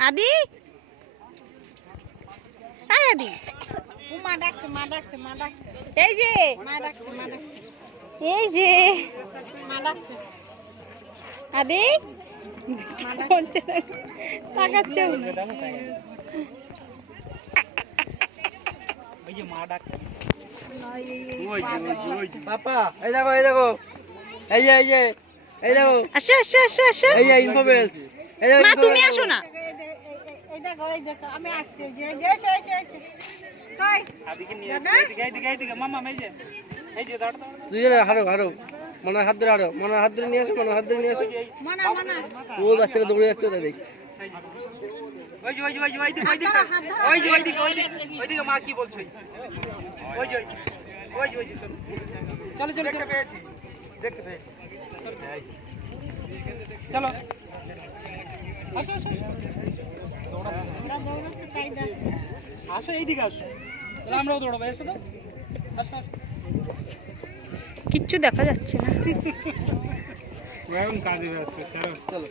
আদি আয় আদি মা ডাকছে মা ডাকছে মা ডাকছে এই যে মা ডাকছে মা ডাকছে এই যে মা ডাকছে আদি তাকাচ্ছে ওই যে মা ডাকছে পাপা এই দেখো এই দেখো এই যে এই দেখো আসো আসো আসো আসো এই যে ইনফরমেশন এই দেখো মা তুমি আসো না এই দেখো আমি আসছি যে কই আদিকে নিয়ে এইদিকে মামা এই যে দাঁড়া দুজনে হারো মনে হাত ধরে হারো মনে হাত ধরে নিয়ে আসো মনে হাত ধরে নিয়ে আসো মনা মনা ও বাচ্চারা দৌড়ে যাচ্ছে ওটা দেখ ওইদিকে মা কি বলছো ওই যে চলো চলো চলো দেখতে পেয়েছি চলো আসো আসো ওরা দৌড়াচ্ছে তাই দেখ আসো এইদিকে আসো তাহলে আমরাও দৌড়াবো এসো তো আসো আসো কিচ্ছু দেখা যাচ্ছে না এখন কাজে ব্যস্ত চলো